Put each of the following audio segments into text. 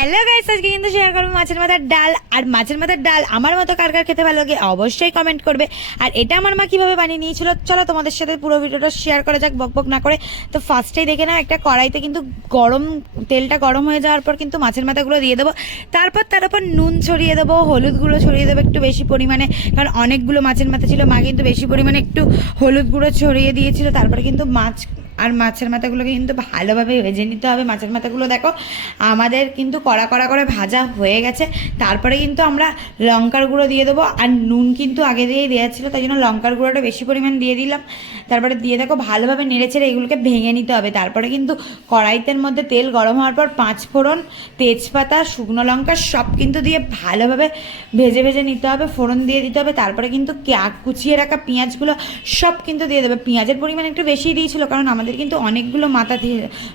Hello guys আজকে কিন্তু share করব মাছের মাথার ডাল। আর মাছের মাথার ডাল আমার মতো কার কার খেতে ভালো লাগে অবশ্যই কমেন্ট করবে। আর এটা আমার মা কীভাবে বানিয়ে নিয়েছিল, চলো তোমাদের সাথে পুরো ভিডিওটা শেয়ার করা যাক, বক বক না করে। তো ফার্স্টেই দেখে নাও, একটা কড়াইতে কিন্তু গরম, তেলটা গরম হয়ে যাওয়ার পর কিন্তু মাছের মাথাগুলো দিয়ে দেবো। তারপর তার উপর নুন ছড়িয়ে দেবো, হলুদ গুঁড়ো ছড়িয়ে দেবো একটু বেশি পরিমাণে। কারণ অনেকগুলো মাছের মাথা ছিল, মা কিন্তু বেশি পরিমাণে একটু হলুদ গুঁড়ো ছড়িয়ে দিয়েছিল। তারপরে কিন্তু মাছ আর মাছের মাথাগুলোকে কিন্তু ভালোভাবে ভেজে নিতে হবে। মাছের মাথাগুলো দেখো, আমাদের কিন্তু কড়া কড়া করে ভাজা হয়ে গেছে। তারপরে কিন্তু আমরা লঙ্কার গুঁড়ো দিয়ে দেবো। আর নুন কিন্তু আগে দিয়েই দেওয়া ছিল, তাই জন্য লঙ্কার গুঁড়োটা বেশি পরিমাণ দিয়ে দিলাম। তারপরে দিয়ে দেখো, ভালোভাবে নেড়ে ছেড়ে এগুলোকে ভেঙে নিতে হবে। তারপরে কিন্তু কড়াইতের মধ্যে তেল গরম হওয়ার পর পাঁচ ফোড়ন, তেজপাতা, শুকনো লঙ্কা সব কিন্তু দিয়ে ভালোভাবে ভেজে ভেজে নিতে হবে, ফোড়ন দিয়ে দিতে হবে। তারপরে কিন্তু কুচিয়ে রাখা পেঁয়াজগুলো সব কিন্তু দিয়ে দেবে। পেঁয়াজের পরিমাণ একটু বেশি দিয়েছিল, কারণ আমাদের কিন্তু অনেকগুলো মাথা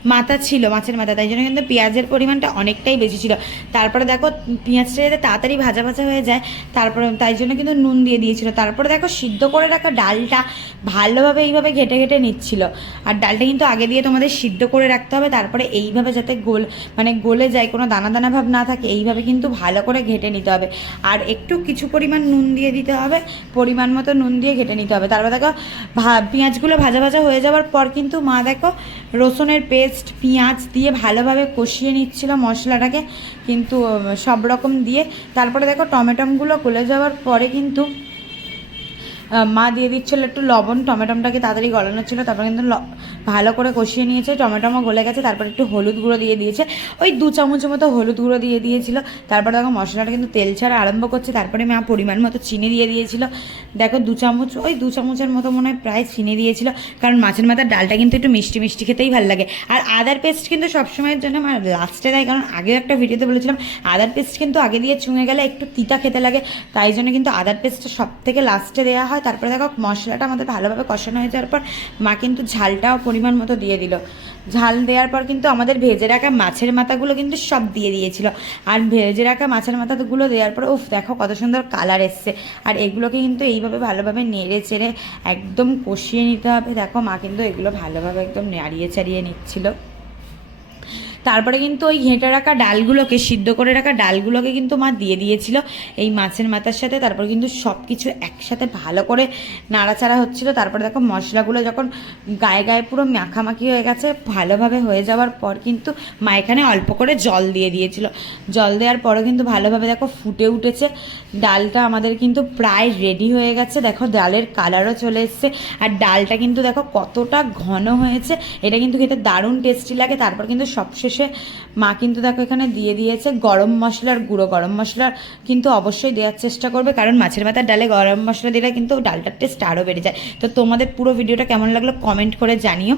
মাথা ছিল, মাছের মাথা। তাই জন্য কিন্তু পেঁয়াজের পরিমাণটা অনেকটাই বেশি ছিল। তারপরে দেখো, পেঁয়াজটা যাতে তাড়াতাড়ি ভাজা ভাজা হয়ে যায়, তারপরে তাই জন্য কিন্তু নুন দিয়ে দিয়েছিল। তারপরে দেখো, সিদ্ধ করে রাখা ডালটা ভালোভাবে এইভাবে ঘেটে ঘেটে নিচ্ছিল। আর ডালটা কিন্তু আগে দিয়ে তোমাদের সিদ্ধ করে রাখতে হবে। তারপরে এইভাবে যাতে গোল মানে গলে যায়, কোনো দানা দানা ভাব না থাকে, এইভাবে কিন্তু ভালো করে ঘেটে নিতে হবে। আর একটু কিছু পরিমাণ নুন দিয়ে দিতে হবে। পরিমাণ মতো নুন দিয়ে ঘেটে নিতে হবে। তারপর দেখো, ভা- পেঁয়াজগুলো ভাজা ভাজা হয়ে যাওয়ার পর কিন্তু মা দেখো, রসুনের পেস্ট পেঁয়াজ দিয়ে ভালোভাবে কষিয়ে নিচ্ছিল মশলাটাকে, কিন্তু সব রকম দিয়ে। তারপরে দেখো, টমেটোগুলো গলে যাওয়ার পরে কিন্তু মা দিয়ে দিচ্ছিল একটু লবণ টমেটোমটাকে তাড়াতাড়ি গলানো ছিল, তারপরে কিন্তু ভালো করে কষিয়ে নিয়েছে টমেটোমো গলে গেছে, তারপর একটু হলুদ গুঁড়ো দিয়ে দিয়েছে। ওই দু চামচের মতো হলুদ গুঁড়ো দিয়ে দিয়েছিল, তারপর দেখো মশলাটা কিন্তু তেল ছাড়া আরম্ভ করছে, তারপরে মা পরিমাণ মতো চিনি দিয়ে দিয়েছিল। দেখো দু চামচ, ওই দু চামচের মতো মনে হয় প্রায় চিনি দিয়েছিল, কারণ মাছের মাথার ডালটা কিন্তু একটু মিষ্টি মিষ্টি খেতেই ভালো লাগে। আর আদার পেস্ট কিন্তু সবসময়ের জন্য আমার লাস্টে দেয়, কারণ আগেও একটা ভিডিওতে বলেছিলাম, আদার পেস্ট কিন্তু আগে দিয়ে চুঙে গেলে একটু তিতা খেতে লাগে, তাই জন্য কিন্তু আদার পেস্টটা সব থেকে লাস্টে দেওয়া হয়। তারপরে দেখো মশলাটা আমাদের ভালোভাবে কষানো হয়ে যাওয়ার পর মা কিন্তু ঝালটাও পরিমাণ মতো দিয়ে দিল। ঝাল দেওয়ার পর কিন্তু আমাদের ভেজে রাখা মাছের মাথাগুলো কিন্তু সব দিয়ে দিয়েছিল। আর ভেজে রাখা মাছের মাথাগুলো দেওয়ার পর, উফ, দেখো কত সুন্দর কালার এসছে। আর এগুলোকে কিন্তু এইভাবে ভালোভাবে নেড়ে চেড়ে একদম কষিয়ে নিতে হবে। দেখো মা কিন্তু এগুলো ভালোভাবে একদম নাড়িয়ে চাড়িয়ে নিচ্ছিল। তারপরে কিন্তু ওই ঘেঁটে রাখা ডালগুলোকে, সিদ্ধ করে রাখা ডালগুলোকে কিন্তু মা দিয়ে দিয়েছিল। এই মাছের মাথার সাথে তারপর কিন্তু সব কিছু একসাথে ভালো করে নাড়াচাড়া হচ্ছিল। তারপরে দেখো মশলাগুলো যখন গায়ে গায়ে পুরো মাখামাখি হয়ে গেছে, ভালোভাবে হয়ে যাওয়ার পর কিন্তু মা এখানে অল্প করে জল দিয়ে দিয়েছিল। জল দেওয়ার পরে কিন্তু ভালোভাবে দেখো ফুটে উঠেছে। ডালটা আমাদের কিন্তু প্রায় রেডি হয়ে গেছে। দেখো ডালের কালারও চলে এসছে। আর ডালটা কিন্তু দেখো কতটা ঘন হয়েছে। এটা কিন্তু খেতে দারুণ টেস্টি লাগে। তারপর কিন্তু সবশেষে মা কিন্তু দেখো এখানে দিয়ে দিয়েছে গরম মশলার গুঁড়ো। গরম মশলার কিন্তু অবশ্যই দেওয়ার চেষ্টা করবে, কারণ মাছের মাথার ডালে গরম মশলা দিলে কিন্তু ডালটার টেস্ট আরও বেড়ে যায়। তো তোমাদের পুরো ভিডিওটা কেমন লাগল কমেন্ট করে জানিও।